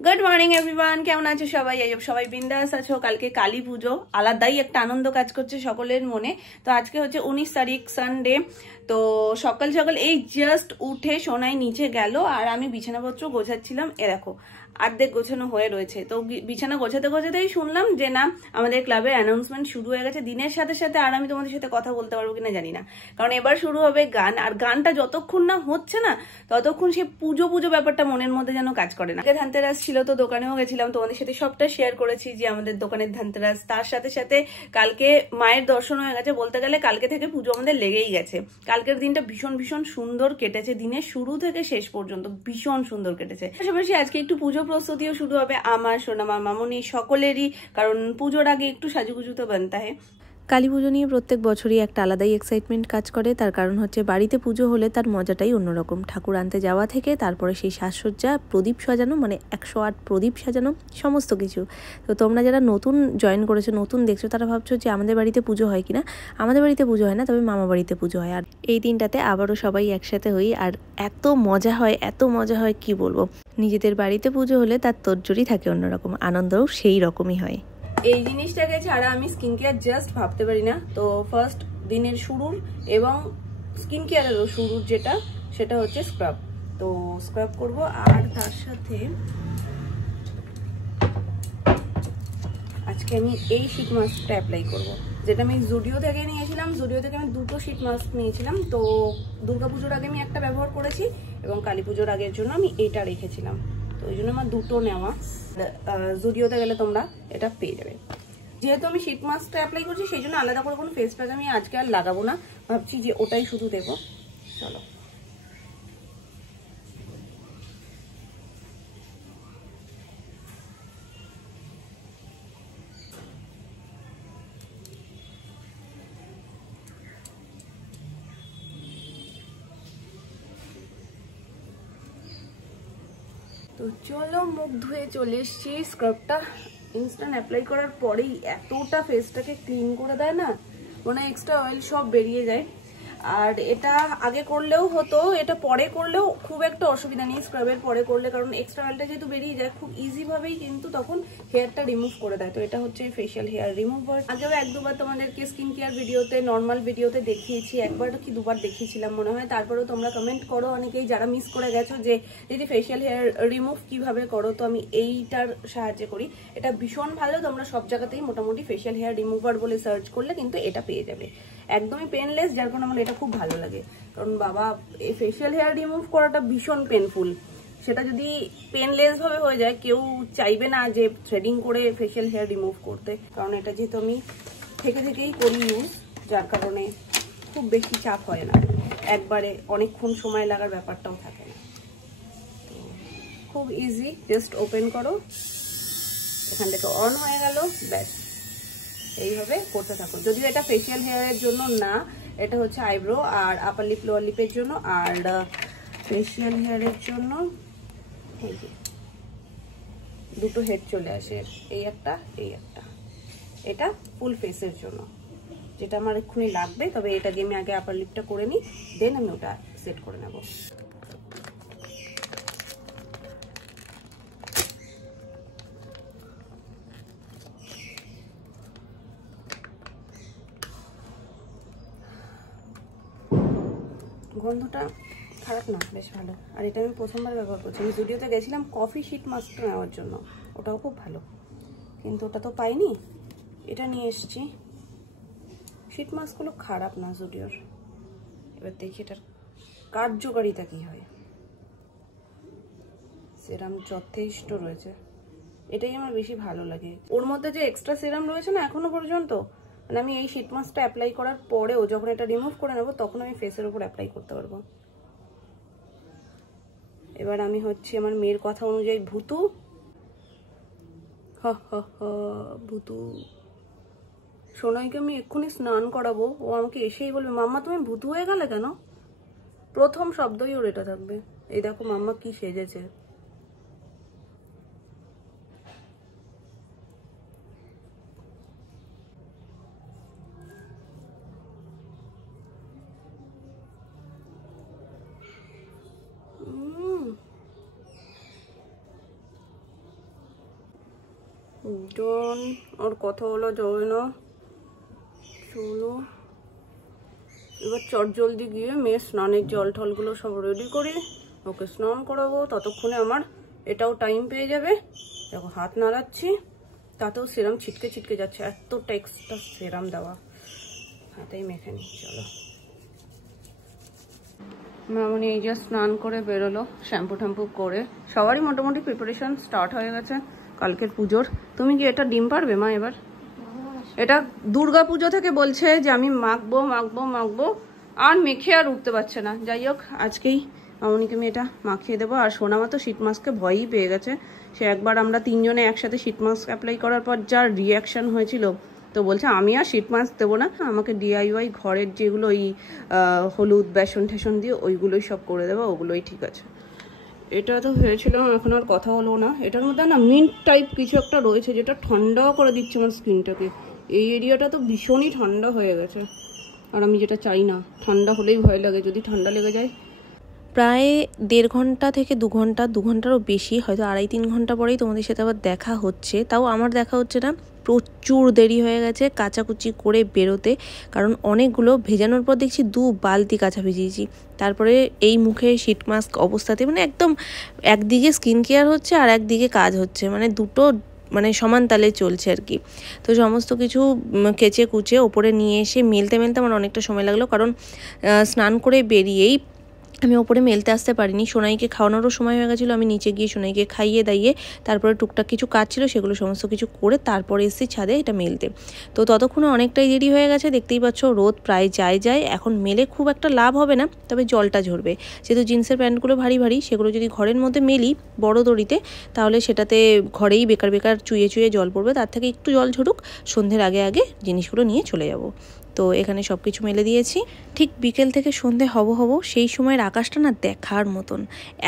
Good morning everyone, কেমন আছো সবাই? এই সবাই বিন্দাস আছো? কালকে কালী পুজো, আলাদাই একটা আনন্দ কাজ করছে সকলের মনে। তো আজকে হচ্ছে 19 তারিখ সানডে। তো সকাল সকাল এই জাস্ট উঠে সোনাই নিচে গেল আর আমি বিছানাপত্র গোছাচ্ছিলাম। এ দেখো অর্ধেক গোছানো হয়ে রয়েছে। তো বিছানা গোছাতে গোছাতেই শুনলাম যে না, আমাদের ক্লাবের অ্যানাউন্সমেন্ট শুরু হয়ে গেছে। দিনের সাথে সাথে আর আমি তোমাদের সাথে কথা বলতে পারবো কিনা জানি না, কারণ এবার শুরু হবে গান। আর গানটা যতক্ষণ না হচ্ছে না ততক্ষণ সে পুজো পুজো ব্যাপারটা মনের মধ্যে যেন কাজ করে না। ধানতেরাস ছিল, তো দোকানেও গেছিলাম, তোমাদের সাথে সবটা শেয়ার করেছি যে আমাদের দোকানের ধানতেরাস। তার সাথে সাথে কালকে মায়ের দর্শন হয়ে গেছে। বলতে গেলে কালকে থেকে পুজো আমাদের লেগেই গেছে। কালকের দিনটা ভীষণ ভীষণ সুন্দর কেটেছে, দিনের শুরু থেকে শেষ পর্যন্ত ভীষণ সুন্দর কেটেছে। পাশাপাশি আজকে একটু পুজো প্রস্তুতিও শুরু হবে আমার, সোনামা, মামনি সকলেরই, কারণ পুজোর আগে একটু সাজুগুজু তো বানতে হয়। কালী পুজো নিয়ে প্রত্যেক বছরই একটা আলাদাই এক্সাইটমেন্ট কাজ করে। তার কারণ হচ্ছে বাড়িতে পুজো হলে তার মজাটাই অন্যরকম। ঠাকুর আনতে যাওয়া থেকে তারপরে সেই সাজসজ্জা, প্রদীপ সাজানো, মানে 108 প্রদীপ সাজানো, সমস্ত কিছু। তো তোমরা যারা নতুন জয়েন করেছো, নতুন দেখছো, তারা ভাবছো যে আমাদের বাড়িতে পুজো হয় কিনা। আমাদের বাড়িতে পুজো হয় না, তবে মামা বাড়িতে পুজো হয়। আর এই দিনটাতে আবারও সবাই একসাথে হই আর এত মজা হয়, এত মজা হয় কি বলবো। নিজেদের বাড়িতে পুজো হলে তার তোড়জোড়ই থাকে অন্যরকম, আনন্দও সেই রকমই হয়। এই জিনিসটাকে ছাড়া আমি স্কিন কেয়ার জাস্ট ভাবতে পারি না। তো ফার্স্ট দিনের শুরুর এবং স্কিন কেয়ারেরও শুরুর যেটা, সেটা হচ্ছে স্ক্রাব। তো স্ক্রাব করব আর তার সাথে আজকে আমি এই শীট মাস্কটা অ্যাপ্লাই করব, যেটা আমি জুডিও থেকে নিয়েছিলাম। জুডিও থেকে আমি দুটো শীট মাস্ক নিয়েছিলাম। তো দুর্গাপুজোর আগে আমি একটা ব্যবহার করেছি এবং কালী পুজোর আগের জন্য আমি এইটা রেখেছিলাম। তো ওই জন্য আমার দুটো নেওয়া। জুডিওতে গেলে তোমরা এটা পেয়ে যাবে। যেহেতু আমি শীট মাস্কটা অ্যাপ্লাই করছি, সেই জন্য আলাদা করে কোনো ফেস প্যাক আমি আজকে আর লাগাবো না। ভাবছি যে ওটাই শুধু দেবো। চলো, তো চলো মুখ ধুয়ে চলে এসছি। স্ক্রাবটা ইনস্ট্যান্ট অ্যাপ্লাই করার পরেই এতটা ফেসটাকে ক্লিন করে দেয় না, মনে হয় এক্সট্রা অয়েল সব বেরিয়ে যায়। আর এটা আগে করলেও হতো, এটা পরে করলেও খুব একটা অসুবিধা নেই স্ক্রাবের পরে করলে, কারণ এক্সট্রা অয়েলটা যেহেতু বেরিয়ে যায় খুব ইজিভাবেই কিন্তু তখন হেয়ারটা রিমুভ করে দেয়। তো এটা হচ্ছে ফেশিয়াল হেয়ার রিমুভার। আগেও এক দুবার তোমাদেরকে স্কিন কেয়ার ভিডিওতে, নর্মাল ভিডিওতে দেখিয়েছি, একবার কি দুবার দেখিয়েছিলাম মনে হয়। তারপরেও তোমরা কমেন্ট করো অনেকেই, যারা মিস করে গেছো, যে দিদি ফেশিয়াল হেয়ার রিমুভ কিভাবে করো। তো আমি এইটার সাহায্যে করি। এটা ভীষণ ভালো, তোমরা সব জায়গাতেই মোটামুটি ফেশিয়াল হেয়ার রিমুভার বলে সার্চ করলে কিন্তু এটা পেয়ে যাবে। একদমই পেনলেস, যার কারণে আমার এটা খুব ভালো লাগে। কারণ বাবা, এই ফেশিয়াল হেয়ার রিমুভ করাটা ভীষণ পেনফুল। সেটা যদি পেনলেস ভাবে হয়ে যায়, কেউ চাইবে না যে থ্রেডিং করে ফেশিয়াল হেয়ার রিমুভ করতে। কারণ এটা যেহেতু আমি থেকেই করি ইউজ, যার কারণে খুব বেশি চাপ হয় না, একবারে অনেকক্ষণ সময় লাগার ব্যাপারটাও থাকে না। তো খুব ইজি, জাস্ট ওপেন করো, এখান থেকে অন হয়ে গেল, ব্যাস এইভাবে করতে থাকো। যদিও এটা ফেশিয়াল হেয়ারের জন্য না, এটা হচ্ছে আইব্রো আর আপার লিপ, লোয়ার লিপের জন্য। আর ফেশিয়াল হেয়ারের জন্য এই যে দুটো হেড চলে আসে, এই একটা, এই একটা। এটা ফুল ফেসের জন্য, যেটা আমার এক্ষুনি লাগবে। তবে এটা দিয়ে আমি আগে আপার লিপটা করে নিই, দেন আমি ওটা সেট করে নেব। গন্ধটা খারাপ না, বেশ ভালো। আর এটা আমি প্রথমবার ব্যবহার করছি। আমি জুডিওতে গেছিলাম কফি শিট মাস্কটা নেওয়ার জন্য, ওটাও খুব ভালো, কিন্তু ওটা তো পাইনি, এটা নিয়ে এসেছি। শিট মাস্কগুলো খারাপ না জুডিওর। এবার দেখি এটার কার্যকারিতা কী হয়। সেরাম যথেষ্ট রয়েছে, এটাই আমার বেশি ভালো লাগে। ওর মধ্যে যে এক্সট্রা সেরাম রয়েছে না এখনো পর্যন্ত, মানে আমি এই শীট মাস্কটা অ্যাপ্লাই করার পরেও যখন এটা রিমুভ করে নেবো তখন আমি ফেসের উপর অ্যাপ্লাই করতে পারবো। এবার আমি হচ্ছে আমার মেয়ের কথা অনুযায়ী ভুতু। ভুতু সোনাইকে আমি এক্ষুনি স্নান করাবো, ও আমাকে এসেই বলবে মাম্মা তুমি ভুতু হয়ে গেলে কেন। প্রথম শব্দই ওর এটা থাকবে। এই দেখো মাম্মা কি সেজেছে। ওর কথা হলো যাবে না, চলো এবার চটজলদি গিয়ে মেয়ের স্নানের জল টলগুলো সব রেডি করি, ওকে স্নান করাবো। ততক্ষণে আমার এটাও টাইম পেয়ে যাবে। দেখো হাত নাড়াচ্ছি, তাতেও সেরাম ছিটকে ছিটকে যাচ্ছে, এতটা এক্সট্রা সেরাম দেওয়া, হাতেই মেখে নিই। চলো মামনি এই যে স্নান করে বেরোলো শ্যাম্পু ট্যাম্পু করে, সবারই মোটামুটি প্রিপারেশন স্টার্ট হয়ে গেছে কালকের পুজোর। তুমি কি এটা ডিম পারবে মা? এবার এটা দুর্গা পুজো থেকে বলছে যে আমি মাখবো মাখবো মাখবো, আর মেখে আর উঠতে পারছে না। যাই হোক আজকেই মামনিকে আমি এটা মাখিয়ে দেবো। আর সোনামা তো শীত মাস্কে ভয়ই পেয়ে গেছে। সে একবার আমরা তিনজনে একসাথে শীত মাস্ক অ্যাপ্লাই করার পর যা রিয়াকশান হয়েছিল, তো বলছে আমি আর শীত মাস্ক দেবো না, আমাকে ডিআইওয়াই ঘরের যেগুলো ওই হলুদ বেসন টেসন দিয়ে ওইগুলোই সব করে দেবো, ওগুলোই ঠিক আছে। এটা তো হয়েছিল, এখন আর কথা হলো না। এটার মধ্যে না মিন্ট টাইপ কিছু একটা রয়েছে যেটা ঠান্ডা করে দিচ্ছে আমার স্কিনটাকে। এই এরিয়াটা তো ভীষণই ঠান্ডা হয়ে গেছে, আর আমি যেটা চাই না। ঠান্ডা হলেই ভয় লাগে, যদি ঠান্ডা লেগে যায়। প্রায় 1.5 ঘন্টা থেকে 2 ঘন্টা, 2 ঘন্টারও বেশি, হয়তো 2.5-3 ঘন্টা পরেই তোমাদের সাথে আবার দেখা হচ্ছে। তাও আমার দেখা হচ্ছে না, প্রচুর দেরি হয়ে গেছে কাচাকুচি করে বেরোতে। কারণ অনেকগুলো ভেজানোর পর দেখছি 2 বালতি কাঁচা ভিজিয়েছি। তারপরে এই মুখে শীট মাস্ক অবস্থাতে মানে একদম একদিকে স্কিন কেয়ার হচ্ছে আর একদিকে কাজ হচ্ছে, মানে দুটো মানে সমান তালে চলছে আর কি। তো সমস্ত কিছু কেচে কুচে ওপরে নিয়ে এসে মেলতে মেলতে আমার অনেকটা সময় লাগলো, কারণ স্নান করে বেরিয়েই আমি ওপরে মেলতে আসতে পারিনি। সোনাইকে খাওয়ানোরও সময় হয়ে গেছিলো। আমি নিচে গিয়ে সোনাইকে খাইয়ে দাইয়ে তারপরে টুকটাক কিছু কাজ ছিল সেগুলো সমস্ত কিছু করে তারপরে এসেছি ছাদে এটা মেলতে। তো ততক্ষণে অনেকটাই দেরি হয়ে গেছে, দেখতেই পাচ্ছ রোদ প্রায় যায়। এখন মেলে খুব একটা লাভ হবে না, তবে জলটা ঝরবে। যেহেতু জিন্সের প্যান্টগুলো ভারী ভারী, সেগুলো যদি ঘরের মধ্যে মেলি বড় দড়িতে, তাহলে সেটাতে ঘরেই বেকার বেকার চুয়ে চুয়ে জল পড়বে। তার থেকে একটু জল ঝরুক, সন্ধ্যের আগে আগে জিনিসগুলো নিয়ে চলে যাব। তো এখানে সব কিছু মেলে দিয়েছি। ঠিক বিকেল থেকে সন্ধে হব সেই সময়ের আকাশটা না দেখার মতন,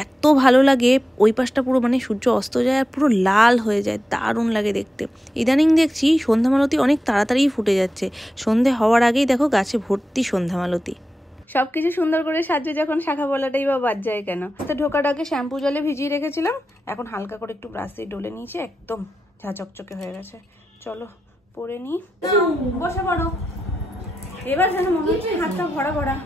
এত ভালো লাগে। ওই পাশটা পুরো মানে সূর্য অস্ত যায় আর পুরো লাল হয়ে যায়, দারুণ লাগে দেখতে। ইদানিং দেখছি সন্ধ্যামালতি অনেক তাড়াতাড়ি ফুটে যাচ্ছে, সন্ধে হওয়ার আগেই দেখো গাছে ভর্তি সন্ধ্যামালতি। সবকিছু সুন্দর করে সাজিয়ে যখন শাখা বলাটাই বা বাদ যায় কেন। ঢোকার আগে শ্যাম্পু জলে ভিজিয়ে রেখেছিলাম, এখন হালকা করে একটু ব্রাশ দিয়ে ডলে নিয়েছি, একদম ঝা চকচকে হয়ে গেছে। চলো পরে নিই, বসে পড়ো। এবার যেন মনে হচ্ছে হাতটা ভরা ভরা।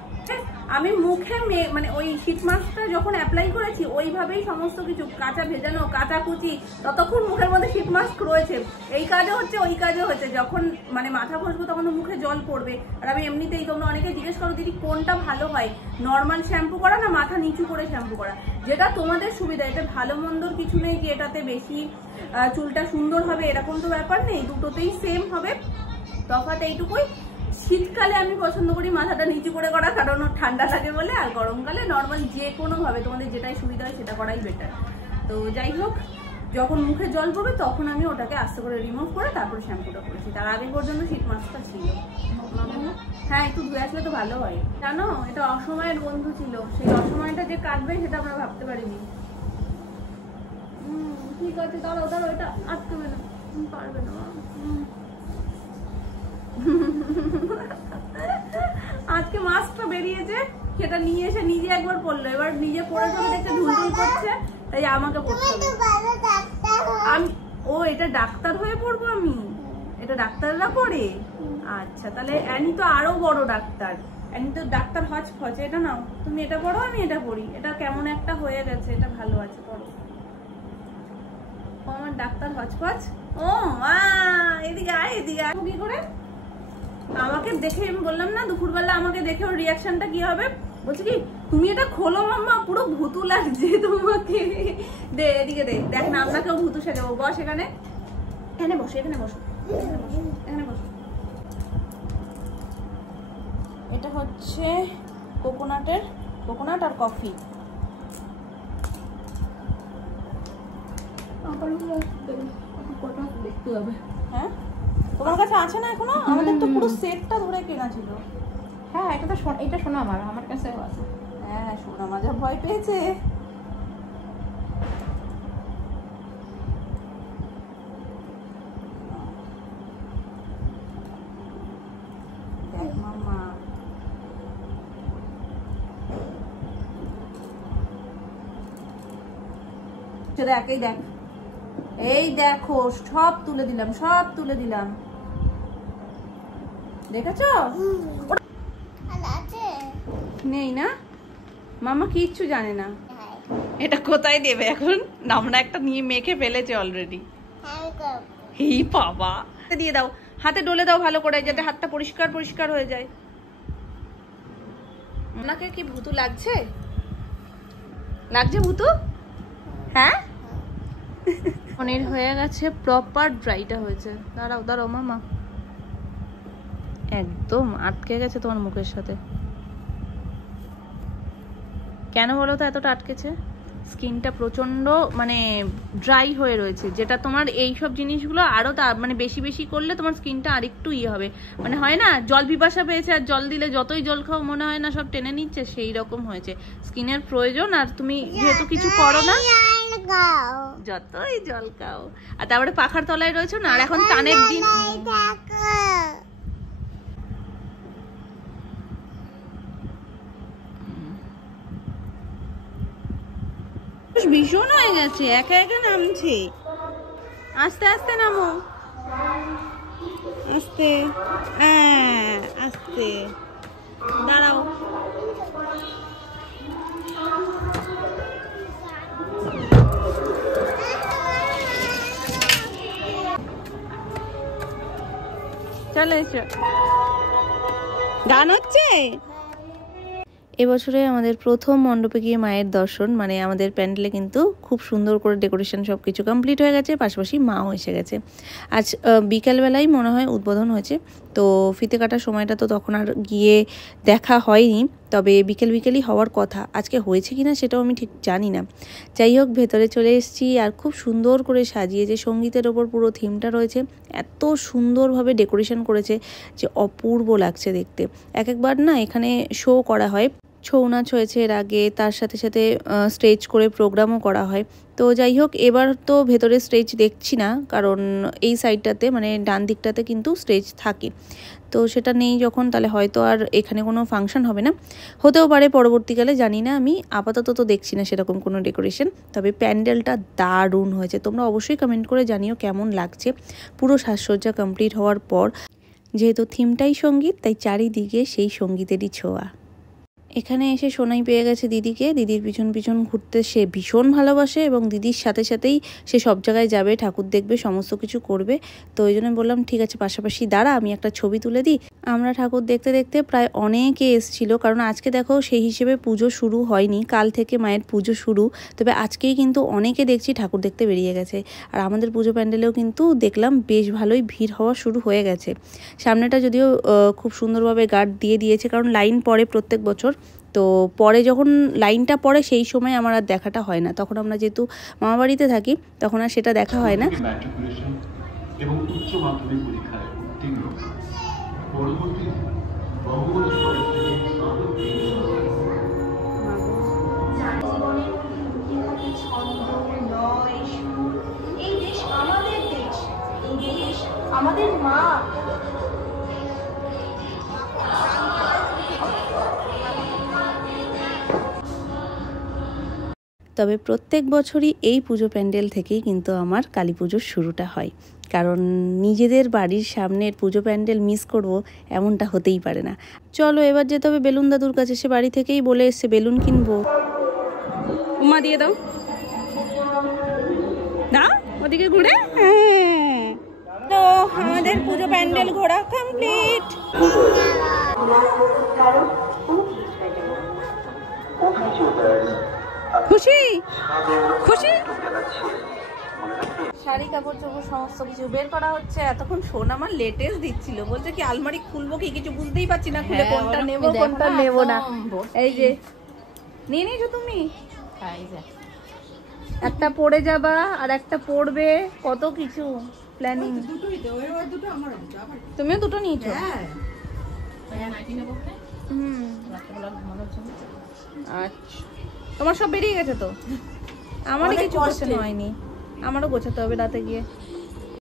আমি মুখে মানে ওই শীত মাস্কটা যখন অ্যাপ্লাই করেছি ওইভাবেই সমস্ত কিছু কাঁচা ভেজানো কাঁচা কুচি, ততক্ষণ মুখের মধ্যে শীত মাস্ক রয়েছে। এই কাজও হচ্ছে ওই কাজও হচ্ছে, যখন মানে মাথা ঘষবো তখন মুখে জল পড়বে। আর আমি এমনিতেই, তোমরা অনেকে জিজ্ঞেস করো দিদি কোনটা ভালো হয়, নর্মাল শ্যাম্পু করা না মাথা নিচু করে শ্যাম্পু করা, যেটা তোমাদের সুবিধা। এটা ভালো মন্দর কিছু নেই যে এটাতে বেশি চুলটা সুন্দর হবে, এরকম তো ব্যাপার নেই, দুটোতেই সেম হবে। তফাৎ এইটুকুই, শীতকালে আমি পছন্দ করি মাথাটা নিচু করে করা, কারণ ঠান্ডা লাগে বলে। আর গরমকালে নর্মাল যে কোনো ভাবে তোমাদের যেটাই সুবিধা হয় সেটা করাই বেটার। তো যাই হোক, যখন মুখে জল পড়বে তখন আমি ওটাকে আস্তে করে রিমুভ করে তারপর শ্যাম্পুটা করেছি। তার আগে পর্যন্ত শীত মাস্কটা ছিল। হ্যাঁ, একটু ধুয়ে আসলে তো ভালো হয়। জানো, এটা অসময়ের বন্ধু ছিল, সেই অসময়টা যে কাটবে সেটা আমরা ভাবতে পারিনি। ঠিক আছে, দাঁড়াও এটা আটকবে না, পারবে না। আজকে মাস্কটা বেরিয়েছে, সেটা নিয়ে এসে নিজে একবার পড়লো, এবার নিজে পড়ে সবাই দেখতে ঢুলঢুল করছে, তাই আমাকে পড়তে হবে। আমি এটা ডাক্তার হয়ে পড়বো আমি? এটা ডাক্তাররা পড়ে? আচ্ছা, তাহলে অ্যানি তো আরো বড় ডাক্তার, অ্যানি তো ডাক্তার হজফজ। এটা নাও, তুমি এটা পড়ো, আমি এটা পড়ি। এটা কেমন একটা হয়ে গেছে, এটা ভালো আছে, পড়ো। আমার ডাক্তার হজফজ। ও মা, এদিকে আয়, এদিকে আয়। কি করে আমাকে দেখে, আমি বললাম না দুপুরবেলা আমাকে দেখে ওর রিয়াকশনটা কি হবে, বলছে কি তুমি এটা খোলো মাম্মা, পুরো ভূতু লাগছে তোমাকে। দে এদিকে দে, দেখ না আপনাকেও ভূতু সাজাবো। বস এখানে, এখানে বসো, এখানে বসো, এখানে বসো। এটা হচ্ছে কোকোনাট আর কফি। দেখতে হবে। হ্যাঁ, তোমার কাছে আছে না এখনো? আমাদের তো পুরো সেটটা ধরে কেনা ছিল। হ্যাঁ, এটা শোনা আমার কাছেও আছে। হ্যাঁ, সোনা মাজা ভয় পেয়েছে। দেখ মাম্মা, সেটা একেই দেখ। এই দেখো সব তুলে দিলাম, সব তুলে দিলাম, দেখেছো? নেই না, মামা কিচ্ছু জানে না। এটা কোথায় দেবে এখন? আমরা একটা নিয়ে মেখে ফেলেছে অলরেডি। এই বাবা, দিয়ে দাও, হাতে ডলে দাও ভালো করে, যাতে হাতটা পরিষ্কার পরিষ্কার হয়ে যায়। ওনাকে কি ভূতু লাগছে? লাগছে ভূতু? হ্যাঁ, পনির হয়ে গেছে, প্রপার ড্রাইটা হয়েছে। দাঁড়াও দাঁড়াও মামা, একদম আটকে গেছে তোমার মুখের সাথে। কেন বলো তো এতটা আটকেছে? স্কিনটা প্রচন্ড মানে ড্রাই হয়ে রয়েছে, যেটা তোমার এইসব জিনিসগুলো আরো মানে বেশি বেশি করলে তোমার স্কিনটা আরেকটু ইয়ে হবে, মানে হয় না জল পিপাসা পেয়েছে আর জল দিলে যতই জল খাও মনে হয় না সব টেনে নিচ্ছে, সেই রকম হয়েছে। স্কিনের প্রয়োজন, আর তুমি যেহেতু কিছু করো না, যতই জল খাও, আর তারপরে পাখার তলায় রয়েছে না, আর এখন টানের দিন। ভীষণ হয়ে গেছে, একা একা নামছে। আস্তে আস্তে নামো, আস্তে, আস্তে দাঁড়াও। চলে এসো, গান হচ্ছে। এবছরে আমাদের প্রথম মণ্ডপে গিয়ে মায়ের দর্শন, মানে আমাদের প্যান্ডেলে কিন্তু খুব সুন্দর করে ডেকোরেশন সব কিছু কমপ্লিট হয়ে গেছে, পাশাপাশি মাও এসে গেছে। আজ বিকালবেলাই মনে হয় উদ্বোধন হয়েছে, তো ফিতে কাটার সময়টা তো তখন আর গিয়ে দেখা হয়নি, তবে বিকেল বিকেলই হওয়ার কথা। আজকে হয়েছে কিনা সেটাও আমি ঠিক জানি না। যাই হোক, ভেতরে চলে এসেছি, আর খুব সুন্দর করে সাজিয়েছে, সঙ্গীতের ওপর পুরো থিমটা রয়েছে, এত সুন্দরভাবে ডেকোরেশন করেছে যে অপূর্ব লাগছে দেখতে। একবার না এখানে শো করা হয়, ছৌ নাচ হয়েছে এর আগে, তার সাথে সাথে স্টেজ করে প্রোগ্রামও করা হয়। তো যাই হোক, এবার তো ভেতরে স্টেজ দেখছি না, কারণ এই সাইডটাতে মানে ডান দিকটাতে কিন্তু স্টেজ থাকে, তো সেটা নেই যখন, তাহলে হয়তো আর এখানে কোনো ফাংশন হবে না, হতেও পারে পরবর্তীকালে, জানি না। আমি আপাতত তো দেখছি না সেরকম কোনো ডেকোরেশন, তবে প্যান্ডেলটা দারুণ হয়েছে। তোমরা অবশ্যই কমেন্ট করে জানিও কেমন লাগছে পুরো সাজসজ্জা কমপ্লিট হওয়ার পর। যেহেতু থিমটাই সঙ্গীত, তাই চারিদিকে সেই সঙ্গীতেরই ছোঁয়া। এখানে এসে সোনাই পেয়ে গেছে দিদিকে, দিদির পিছন পিছন ঘুরতে সে ভীষণ ভালোবাসে, এবং দিদির সাথে সাথেই সে সব জায়গায় যাবে, ঠাকুর দেখবে, সমস্ত কিছু করবে। তো ওই জন্য বললাম ঠিক আছে পাশাপাশি দাঁড়া, আমি একটা ছবি তুলে দিই। আমরা ঠাকুর দেখতে দেখতে প্রায় অনেকে এসেছিল, কারণ আজকে দেখো সেই হিসেবে পুজো শুরু হয়নি, কাল থেকে মায়ের পুজো শুরু, তবে আজকেই কিন্তু অনেকে দেখছি ঠাকুর দেখতে বেরিয়ে গেছে। আর আমাদের পুজো প্যান্ডেলেও কিন্তু দেখলাম বেশ ভালোই ভিড় হওয়া শুরু হয়ে গেছে। সামনেটা যদিও খুব সুন্দরভাবে গার্ড দিয়ে দিয়েছে, কারণ লাইন পড়ে প্রত্যেক বছর, তো পরে যখন লাইনটা পড়ে সেই সময় আমার আর দেখাটা হয় না, তখন আমরা যেহেতু মামাবাড়িতে থাকি তখন আর সেটা দেখা হয় না। এবং উচ্চ মাধ্যমিক পরীক্ষায় উত্তীর্ণ পরবর্তী ভগবতী কলেজ থেকে স্নাতক এই দেশ আমাদের দেশ, এই দেশ আমাদের মা। তবে প্রত্যেক বছরই এই পুজো প্যান্ডেল থেকেই কিন্তু আমার কালী পুজোর শুরুটা হয়, কারণ নিজেদের বাড়ির সামনের পুজো প্যান্ডেল মিস করব এমনটা হতেই পারে না। চলো এবার যেতে হবে বেলুন দাদুর কাছে, সে বাড়ি থেকেই বলে এসছে বেলুন কিনবো। উমা দিয়ে দাও, দাও ওদিকে ঘুরে। তো আমাদের পুজো প্যান্ডেল ঘোরা কমপ্লিট। খুশি খুশি, শাড়ি কাপড় চোপড় সমস্ত কিছু বের করা হচ্ছে। এতক্ষণ শোন আমার লেটেস্ট দিচ্ছিল, বলছে কি আলমারি খুলবো কি কিছু বুঝতেই পারছি না, খুলে কোনটা নেব কোনটা নেব না। এই যে নিয়ে নিয়েছো তুমি, একটা পড়ে যাবা আর একটা পড়বে, কত কিছু প্ল্যানিং। তুমিও দুটো নিয়েছো? আচ্ছা, তোমার সব বেরিয়ে গেছে তো? আমারই কিছু গোছানো হয়নি, আমারও গোছাতে হবে রাতে গিয়ে।